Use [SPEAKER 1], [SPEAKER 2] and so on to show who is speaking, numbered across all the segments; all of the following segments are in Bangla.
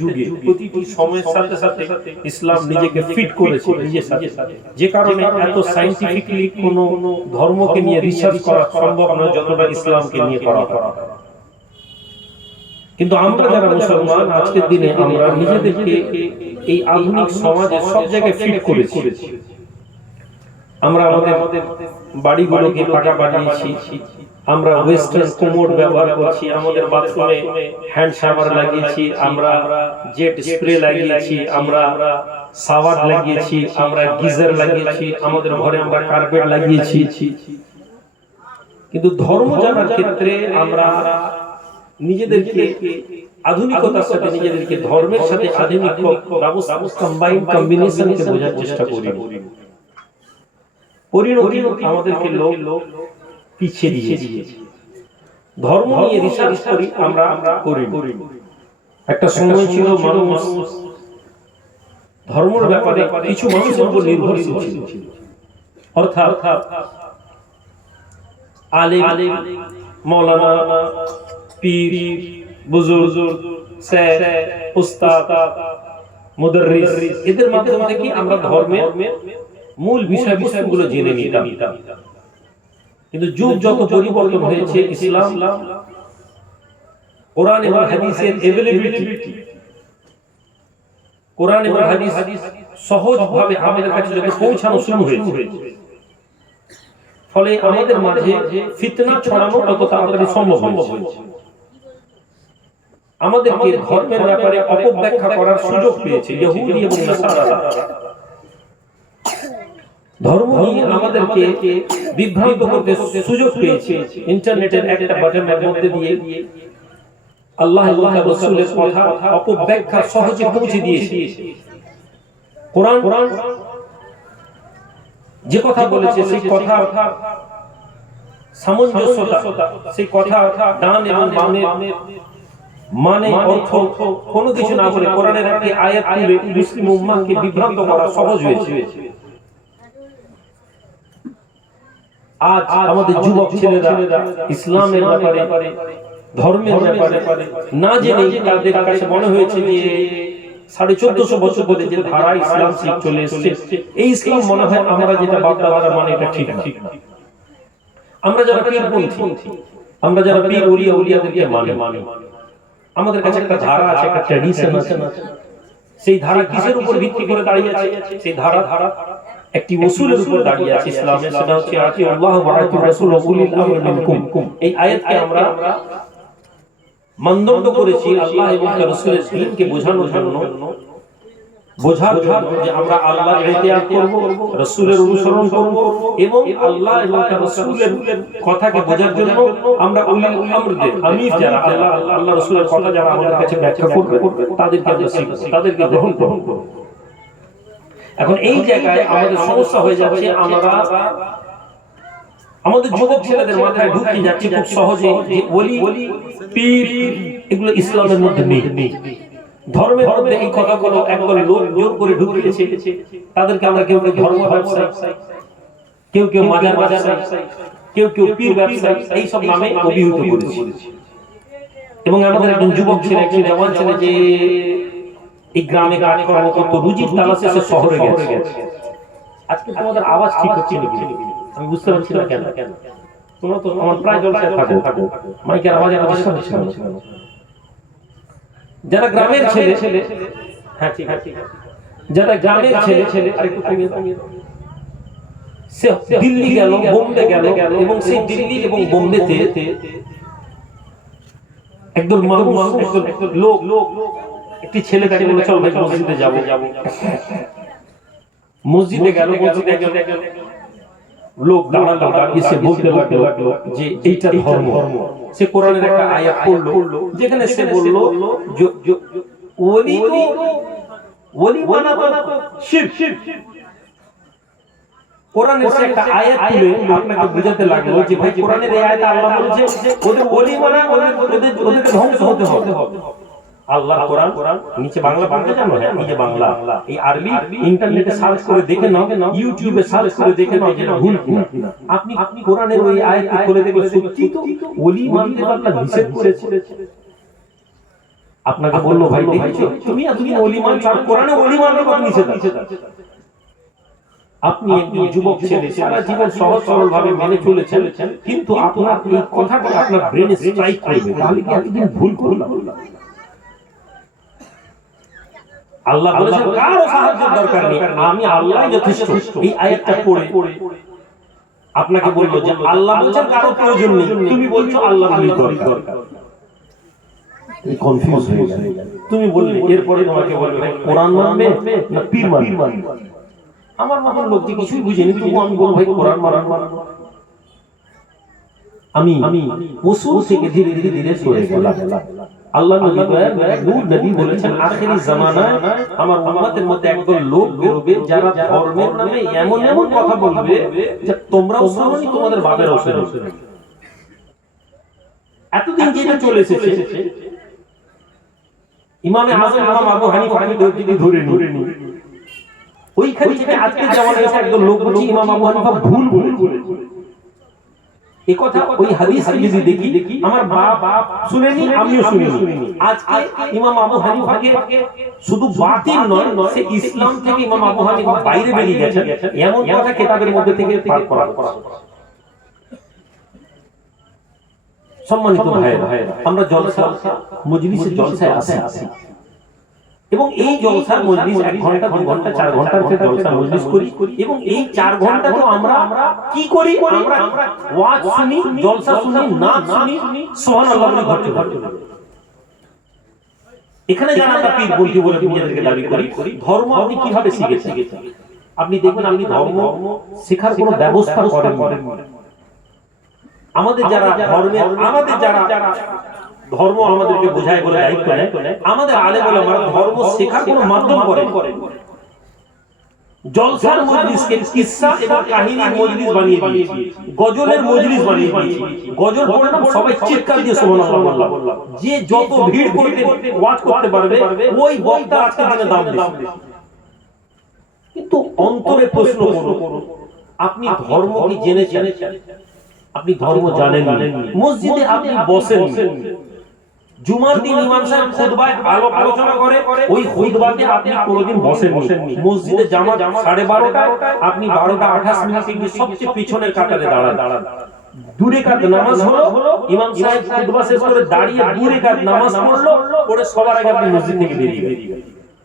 [SPEAKER 1] যুগে প্রতিটি সময়ের সাথে সাথে ইসলাম নিজেকে ফিট করেছে নিজের সাথে। যে কারণে এত সাইন্টিফিকলি কোনো ধর্মকে নিয়ে রিসার্চ করা সম্ভব নয় যতটা ইসলামকে নিয়ে করা। কিন্তু আমরা যারা মুসলমান আজকের দিনে আমরা নিজেদেরকে এই আধুনিক সমাজে সব জায়গায় ফিট করেছি। আমরা আমাদের বাড়িগুলোকে পাকা বানিয়েছি। আমরা ওয়েস্টার্ন কোমোড ব্যবহার করছি, আমাদের বাথরুমে হ্যান্ড শাওয়ার লাগিয়েছি, আমরা জেট স্প্রে লাগিয়েছি, আমরা সাওয়ার লাগিয়েছি, আমরা গিজার লাগিয়েছি, আমাদের ঘরে আমরা কার্পেট লাগিয়েছি। কিন্তু ধর্ম জানার ক্ষেত্রে আমরা নিজেদেরকে আধুনিকতার সাথে নিজেদেরকে ধর্মের সাথে আধুনিক ব্যবস্থা কম্বাইন কম্বিনেশনকে বোঝার চেষ্টা করি। পরিণতি আমাদেরকে লোক পিছিয়ে দিয়েছে। ধর্ম নিয়ে রিসার্চ করি আমরা আমরা করি একটা সময় ছিল মানুষ ধর্মের ব্যাপারে কিছু মানুষের উপর নির্ভরশীল ছিল। অর্থাৎ আলেম মৌলানা পীর বুজুর্গ স্যার উস্তাদ মুদাররিস এদের মাধ্যমে থেকে আমরা ধর্মের মূল বিষয়বস্তুগুলো জেনে নিতাম? কিন্তু যুগ যত পরিবর্তন হয়েছে ইসলাম কোরআন এবং হাদিসের এভেলেবিলিটি কোরআন এবং হাদিস সহজভাবে আমাদের কাছে যত পৌঁছানো শুরু হয়েছে। ফলে আমাদের মাঝে ফিতনা ছড়ানো তত তাড়াতাড়ি সম্ভব হয়েছে। আমাদেরকে ধর্মের ব্যাপারে অপব্যাখ্যা করার সুযোগ পেয়েছে ইহুদি এবং নাসারারা। ধর্ম নিয়ে আমাদেরকে বিভ্রান্ত করতে সুযোগ পেয়েছে। ইন্টারনেটের একটা বাটনের মধ্যে দিয়ে আল্লাহ এবং রাসূলের কথা অপব্যাখ্যা সহজে পৌঁছে দিয়েছে। কোরআন কোরআন যে কথা বলেছে সেই কথা সামঞ্জস্যতা সেই কথা ডান এবং বামের মানে অর্থ কোনো কিছু না বলে কোরআনের একটি আয়াত তুলে মুসলিম উম্মাহকে বিভ্রান্ত করা সহজ হয়েছে। আজ আমাদের যুবক ছেলেরা ইসলামের ব্যাপারে ধর্মের ব্যাপারে না জেনে তাদের কাছে মনে হয়েছে যে সাড়ে চোদ্দশো বছর ধরে যে ধারা ইসলাম শিখ চলে এসেছে এই ইসলাম মনে হয় আমরা যেটা বাপদাদারা মানে এটা ঠিক না। আমরা যারা পীরপন্থী আমরা যারা পীর উলিয়া উলিয়াদেরকে মানে। মানে। আমাদের কাছে একটা ধারা আছে একটা ট্র্যাডিশন আছে। সেই ধারা কিসের উপর ভিত্তি করে দাঁড়িয়ে আছে? সেই ধারা ধারা একটি উসুলের উপর দাঁড়িয়ে আছে ইসলামে। সেটা হচ্ছে আতি আল্লাহ ওয়া আতি রাসূল ওয়া উলিল আমর মিনকুম। এই আয়াতকে আমরা মন্দব্য করেছি আল্লাহ এবং তার রাসূলের দ্বীনকে বোঝানোর জন্য বোঝার জন্য যে আমরা আল্লাহর ইতিহাদ করব রাসূলের অনুসরণ করব এবং আল্লাহ এবং তার রাসূলের কথাকে বোঝার জন্য আমরা উলিল আমরদের আমির যারা আল্লাহ আল্লাহ রাসূলের কথা যারা আমাদের কাছে ব্যাখ্যা করবে তাদেরকে আমরা শিখব তাদেরকে গ্রহণ করব। এখন এই জায়গায় আমাদের সমস্যা হয়ে যাচ্ছে আমরা আমাদের যুবক ছেলেদের মাথায় ঢুকিয়ে যাচ্ছে খুব সহজে যে ওলি পীর এগুলো ইসলামের মধ্যে নেই। ধর্মের মধ্যে এই কথাগুলো একবার লোক জোর করে ঢুকিয়েছে। তাদেরকে আমরা কেউ কেউ ধর্ম ব্যবসায়ী কেউ কেউ মাজার ব্যবসায়ী কেউ কেউ পীর ব্যবসায়ী এই সব নামে অভিহিত করেছি। এবং আমাদের একজন যুবক ছেলে একজন জওয়ান ছেলে যে এই গ্রামে কাজকর্ম করতো রুজির তালাশে সে শহরে গেছে। আজকে তোমাদের আওয়াজ ঠিক হচ্ছে নাকি? আমি বুঝতে পারছি না কেন। তোমরা তো আমার প্রায় জলসায় থাকো থাকো। মাইকের আওয়াজ আমার ডিস্টার্ব হচ্ছে না। যারা গ্রামের ছেলে ছেলে হ্যাঁ ঠিক আছে। যারা গ্রামের ছেলে ছেলে আরেকটু কমিয়ে কমিয়ে সে দিল্লি গেল বোম্বে গেল এবং সেই দিল্লি এবং বোম্বেতে একদল মানুষ একদল লোক। লোক। একটি ছেলে তাকে বলে চল ভাই মসজিদে যাব। মসজিদে গেল মসজিদে গেল। লোক দাঁড়াল, দাঁড়িয়ে সে বলতে লাগল যে, এইটা ধর্ম। সে কোরআনের একটা আয়াত পড়ল, যেখানে সে বলল ওলি ওলি মানা তো শিরক কোরআনের সে একটা আয়াত তুলে আপনাকে বুঝাতে লাগল যে, ভাই, কোরআনের এই আয়াতে আল্লাহ বলেছে, ওদের ওলি মানা, ওদের ওদের ধ্বংস হতে হবে। আল্লাহ কোরআন নিচে বাংলা বাংলা জানো হ্যাঁ বাংলা এই আরবি ইন্টারনেটে সার্চ করে দেখে নাও ইউটিউবে সার্চ করে দেখে নাও যে ভুল কিনা। আপনি আপনি কোরআনের ওই আয়াত করে দেখলে সত্যি তো ওলি মানতে আল্লাহ নিষেধ করেছে। আপনাকে বলল ভাই দেখেছ? তুমি এতদিন অলিমান চার কোরআনে অলিমানের কথা নিষেধ আছে? আপনি একজন যুবক ছেলে সারা জীবন সহজ সরল ভাবে মেনে চলেছেন কিন্তু আপনার কথাটা আপনার ব্রেনে স্ট্রাইক করবে। তাহলে কি এতদিন ভুল করলাম আল্লাহ বলেছেন কারও সাহায্যের দরকার নেই। আমি আল্লাহই যথেষ্ট। এই আয়াতটা পড়ে। আপনাকে বলব যে আল্লাহ বলছেন কারও প্রয়োজন নেই। তুমি বলছো আল্লাহ দরকার। কনফিউজ হয়ে গেলে। তুমি বললে এরপরে তোমাকে বলবে কোরআন মানবে না পীর মানবে? আমার মতন লোক যে কিছুই বুঝেনি তবু আমি বলব ভাই কোরআন মারান আমি আমি উসুল থেকে ধীরে ধীরে ধীরে সরে গেলাম। আল্লাহ নবী দয়াল নূর নবী বলেছেন আখেরি জামানায় আমার উম্মতের মধ্যে একদল লোক বেরোবে যারা ধর্মের নামে এমন এমন কথা বলবে যে তোমরাও শোনোনি তোমাদের বাপেরাও শোনো এতদিন যেটা চলে এসেছে ইমামে আজম ইমাম আবু হানিফাকে যদি ধরে ধরে নি ওইখান আজকে যেমন এসে একদম লোক বলছে ইমাম আবু হানিফা ভুল বলেছে। এই কথা ওই হাদিস যদি দেখি আমার বাপ বাপ শুনেনি আমিও শুনিনি। আজকে ইমাম আবু হানিফাকে শুধু বাতিল নয় সে ইসলাম থেকে ইমাম আবু হানিফা বাইরে বেরিয়ে গেছে এমন কথা কিতাবের মধ্যে থেকে পার করা সম্মানিত ভাইয়েরা আমরা জলসা মজলিসে জলসায় আসি আসি এবং এই জলসার মজলিস এক ঘণ্টা দু ঘণ্টা চার ঘণ্টার যে জলসা মজলিস করি। এবং এই চার ঘণ্টা তো আমরা কি করি? আমরা ওয়াজ শুনি জলসা শুনি না শুনি সুবহানাল্লাহ বলে ঘর যাই। এখানে যারা আমরা পীর বলছি বলে নিজেদেরকে দাবি করি ধর্ম আপনি কীভাবে শিখেছেন? আপনি দেখবেন আপনি ধর্ম শেখার কোনো ব্যবস্থা করেন আমাদের যারা ধর্মের আমাদের যারা ধর্ম আমাদেরকে বোঝায় বলে দায়িত্ব নেয়। আমাদের আলে বলে আমরা ধর্ম শেখার কোনো মাধ্যম করে জলসার মজলিসকে কিসসা এবং কাহিনীর মজলিস বানিয়ে দিয়েছি। গজলের মজলিস বানিয়ে দিয়েছি। গজল পড়লাম সবাই চিৎকার দিয়ে যে যত ভিড় করতে করতে পারবে, ওই বক্তা আজকে দিনে দাম বেশি কিন্তু অন্তরে প্রশ্ন আপনি ধর্ম কি জেনে জেনেছেন? আপনি ধর্ম জানেন মসজিদে আপনি বসেন জুমার দিন ইমাম সাহেব খুতবায় আলো আলোচনা করে ওই খুতবাতে আপনি কোনোদিন বসেন মসজিদে জামা সাড়ে বারোটায় আপনি বারোটা আঠাশ মিনিট গিয়ে সবচেয়ে পিছনের কাতারে দাঁড়ান। দাঁড়ান। দূরে কাত নামাজ হলো ইমাম সাহেব খুতবা শেষ করে দাঁড়িয়ে দূরে কাত নামাজ পড়ল পড়ে সবার আগে আপনি মসজিদ থেকে বেরিয়ে বেরিয়ে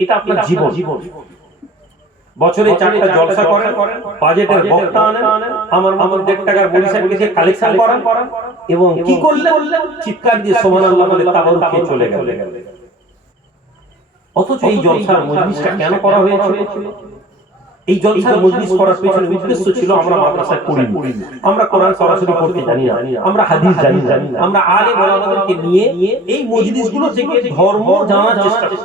[SPEAKER 1] এটা আপনার জীবন। জীবন। বছরে চারটা জলসা করেন বাজেটের বক্তা আনেন আমার মামার দেড় টাকার বরিশালকে দিয়ে কালেকশন করেন। এবং কি করলেন? চিৎকার দিয়ে সুবহানাল্লাহ বলে তাবর খেয়ে চলে গেল অথচ এই জলসার মজলিসটা কেন করা হয়েছিল এই জলসার মজলিস করার পেছনে উদ্দেশ্য ছিল আমরা মাদ্রাসায় পড়ি আমরা কোরআন সরাসরি পড়তে জানি না। আমরা হাদিস জানি না। আমরা আলে ওলামাদেরকে নিয়ে এই মজলিসগুলো থেকে ধর্ম জানার চেষ্টা করি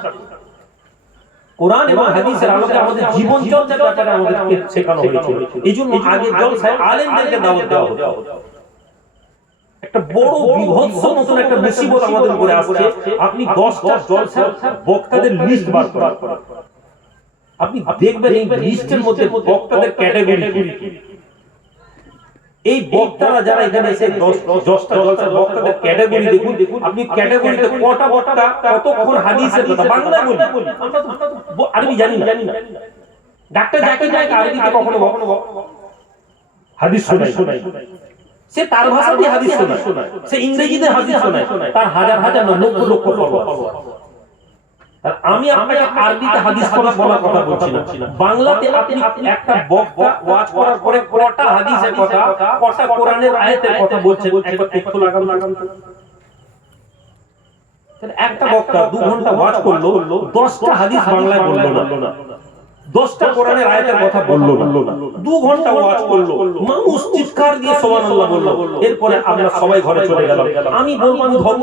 [SPEAKER 1] কোরআন এবং হাদিসের আলোকে আমাদের জীবন চর্চার ব্যাপারে আমাদেরকে শেখানো হয়েছিল। এই জন্য আগে জলসায় আলেমদেরকে দাওয়াত দেওয়া হতো। একটা বড় বিভৎস মতন একটা মুসিবত আমাদের উপরে আসছে। আপনি দশটা জলসার বক্তাদের লিস্ট বার করার আপনি দেখবেন এই লিস্টের মধ্যে বক্তাদের ক্যাটাগরি এই বক্তারা যারা এখানে এসে দশটা জলসার বক্তাদের ক্যাটাগরি দেখুন। আপনি ক্যাটাগরিতে কটা বক্তা কতক্ষণ হাদিসের কথা বাংলায় বলি। আমরা তো আরবি জানি না। ডাক্তার জাকির নায়ক আরবিতে কখনো কখনো হাদিস শোনায় শোনায় সে তার ভাষা দিয়ে হাদিস শোনায়। সে ইংরেজিতে হাদিস শোনায়। তার হাজার হাজার লক্ষ লক্ষ ফলোয়ার আমি আপনাকে আরবিতে হাদিস পড়া বলার কথা বলছি না। বাংলাতে আপনি একটা বক্তা ওয়াজ করার পরে কটা হাদিসের কথা কটা কোরআনের আয়াতের কথা বলছেন একবার লাগান লাগান একটা বক্তা দু ঘণ্টা ওয়াজ করল দশটা হাদিস বাংলায় বলল না। দশটা কোরআনের আয়াতের কথা বলল না। দু ঘণ্টা ওয়াজ করল। মানুষ চিৎকার দিয়ে সুবহানাল্লাহ বলল। এরপরে আমরা সবাই ঘরে চলে গেলাম। আমি বলব, আমি ধর্ম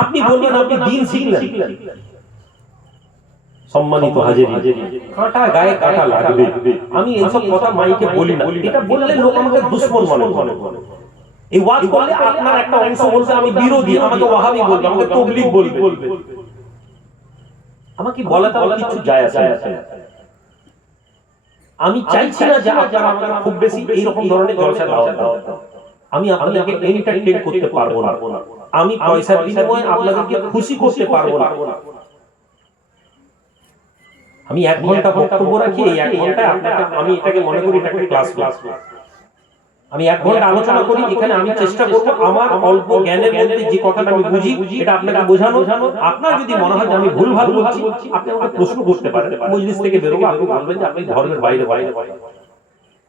[SPEAKER 1] আপনি বলবেন, আপনি দিন শিখলেন। সম্মানিত হাজির। কাঁটা গায়ে কাঁটা লাগবে। আমি এইসব কথা মাইকে বলি না। এটা বললে লোক আমাকে দুশ্মন মনে করে। এই ওয়াজ করলে আপনার একটা অংশ বলছে আমি বিরোধী, আমাকে ওয়াহাবি বলবে, আমাকে তবলিগ বলবে। আমাকে বলা তাও কিছু যায় আসে আমি চাইছি না যে আপনারা আমাকে খুব বেশি এইরকম ধরনের জলসা দাও আমি আপনাদেরকে এন্টারটেইন করতে পারব না। আমি পয়সার বিনিময়ে আপনাদেরকে খুশি করতে পারব না। আমি এক ঘণ্টা বক্তব্য রাখি এই এক ঘন্টায় আপনাকে আমি এটাকে মনে করি এটা একটা ক্লাস ক্লাস আমি এক ঘণ্টা আলোচনা করি এখানে আমি চেষ্টা করব আমার অল্প জ্ঞানের মধ্যে যে কথাটা আমি বুঝি এটা আপনাকে বোঝানো আপনার যদি মনে হয় যে আমি ভুল ভালো বলছি আপনি আমাকে প্রশ্ন করতে পারেন মজলিস থেকে বেরোবো আপনি বলবেন যে আপনি ধর্মের বাইরে বাইরে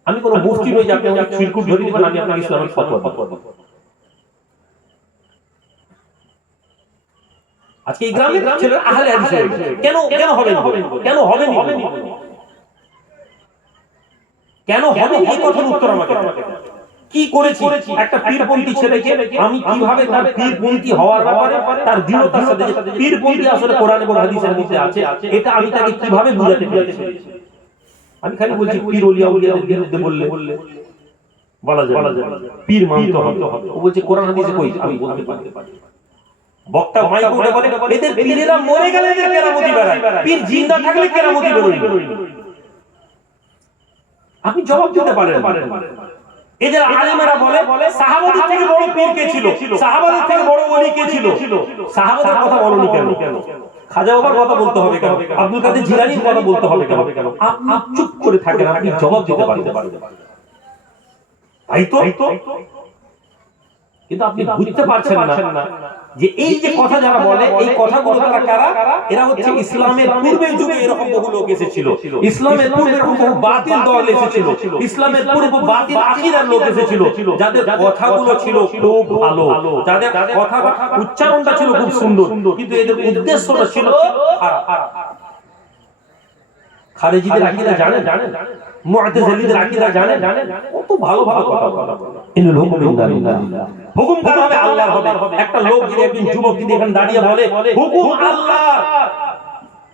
[SPEAKER 1] আমি কোনো মুফতি নই যে আপনি আমাকে চিরকুট ধরে দিবেন আমি আপনাকে ইসলামের ফতোয়া দেব আজকে এই গ্রামের ছেলেরা আহলে হাদিস হয়ে। কেন কেন হবে কেন হবে কেন হবে এই কথার উত্তর আমাকে। কি করেছি? একটা পীরপন্থী ছেলেকে আমি কীভাবে তার পীরপন্থী হওয়ার ব্যাপারে তার দৃঢ়তার সাথে পীরপন্থী আসলে কোরআন এবং হাদিসের মধ্যে আছে এটা আমি তাকে কীভাবে বুঝাতে পেরেছি? আমি খালি বলছি পীর ওলিয়া উলিয়াদের বিরুদ্ধে বললে বলা যায় পীর মানতে হবে। ও বলছে কোরআন হাদিসে কই? আমি বলতে পারি। বক্তা মাইক উঠে বলে এদের পীরেরা মরে গেলে এদের কেরামতি বেড়ায়। পীর জিন্দা থাকলে কেরামতি বেরোয় জবাব দিতে পারেন। এদের আলেমেরা বলে সাহাবাদের থেকে বড় পীর কে ছিল? সাহাবাদের থেকে বড় ওলি কে ছিল? সাহাবাদের কথা বলনি কেন? খাজা বাবার কথা বলতে হবে কেন? আব্দুল কাদের জিলানির কথা বলতে হবে কেন? আপনি চুপ করে থাকেন আপনি জবাব দিতে পারতে তাই তো? কিন্তু আপনি বুঝতে পারছেন না যে এই যে কথা যারা বলে এই কথাগুলো তারা কারা? এরা হচ্ছে ইসলামের পূর্বের যুগে এরকম বহু লোক এসেছিল। ইসলামের পূর্বে বহু বাতিল দল এসেছিল। ইসলামের পূর্ব বাতিল আকীদার লোক এসেছিল। যাদের কথাগুলো ছিল খুব ভালো যাদের কথা উচ্চারণটা ছিল খুব সুন্দর। কিন্তু এদের উদ্দেশ্যটা ছিল খারাপ। খারেজিদের আকীদা জানেন? জানেন। মুআতাজিলীদের আকীদা জানেন? জানেন। কত ভালো ভালো কথা ইনুল হুকুম ইল্লাল্লাহ হুকুম কার হবে? আল্লাহর হবে। একটা লোক যদি একজন যুবক যদি এখানে দাঁড়িয়ে বলে হুকুম আল্লাহ!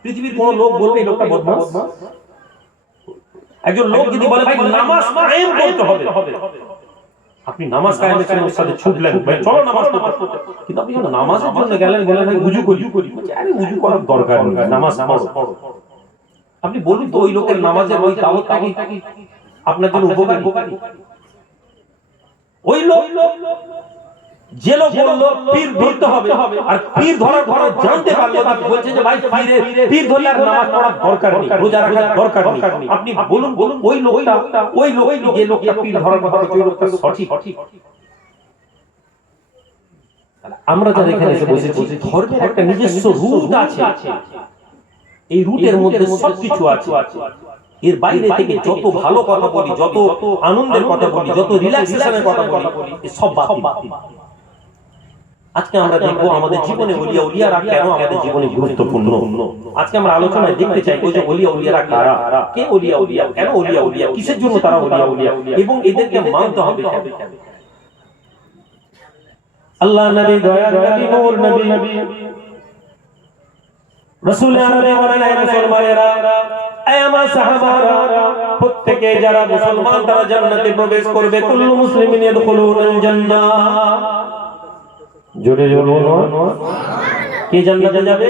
[SPEAKER 1] পৃথিবীর কোন লোক বলবে এই লোকটা বদমাস? একজন লোক যদি বলে ভাই নামাজ কায়েম করতে হবে। আপনি নামাজ কায়েমের জন্য ছুটলেন। ভাই চলো নামাজ পড়তে কিন্তু আপনি যখন নামাজের জন্য গেলেন বলেন ভাই উজু করি। আরে উজু করার দরকার নেই। নামাজ নামাজ পড়ো। আপনি বলুন তো ওই লোকের নামাজের ওই দাওয়াতটা কি আপনার জন্য উপকারী? ওই লোক যে লোক বলল পীর ধরতে হবে। আর পীর ধরার পর জানতে পারল না বলছে যে ভাই পীরের পীর ধরলে আর নামাজ পড়ার দরকার নেই রোজা রাখার দরকার নেই। আপনি বলুন বলুন ওই লোকটা ওই লোক যে লোকটা পীর ধরার কথা ওই লোকটা সঠিক। আমরা যারা এখানে এসে বসেছি ধর্মের একটা নিজস্ব রুট আছে। এই রুটের মধ্যে সবকিছু আছে। এর বাইরে থেকে যত ভালো কথা বলি যত আনন্দের কথা বলি যত রিল্যাক্সেশনের কথা বলি সব বাতিল আজকে আমরা দেখব আমাদের জীবনে ওলিয়া উলিয়ারা কেন আমাদের জীবনে গুরুত্বপূর্ণ? আজকে আমরা আলোচনায় দেখতে চাই ওই যে ওলিয়া উলিয়ারা কারা? কে ওলিয়া উলিয়া কেন ওলিয়া উলিয়া কিসের জন্য তারা ওলিয়া? উলিয়া এবং এদেরকে মানতে হবে কেন? আল্লাহ নবী দয়ার নবী নূর নবী। রসুল মুসলমানেরা আমার সাহাবারা, প্রত্যেকে যারা মুসলমান তারা জান্নাতে প্রবেশ করবে, কুল্লু মুসলিমিন ইয়াদখুলুনাল জান্নাহ জোরে জোরে কে জান্নাতে যাবে?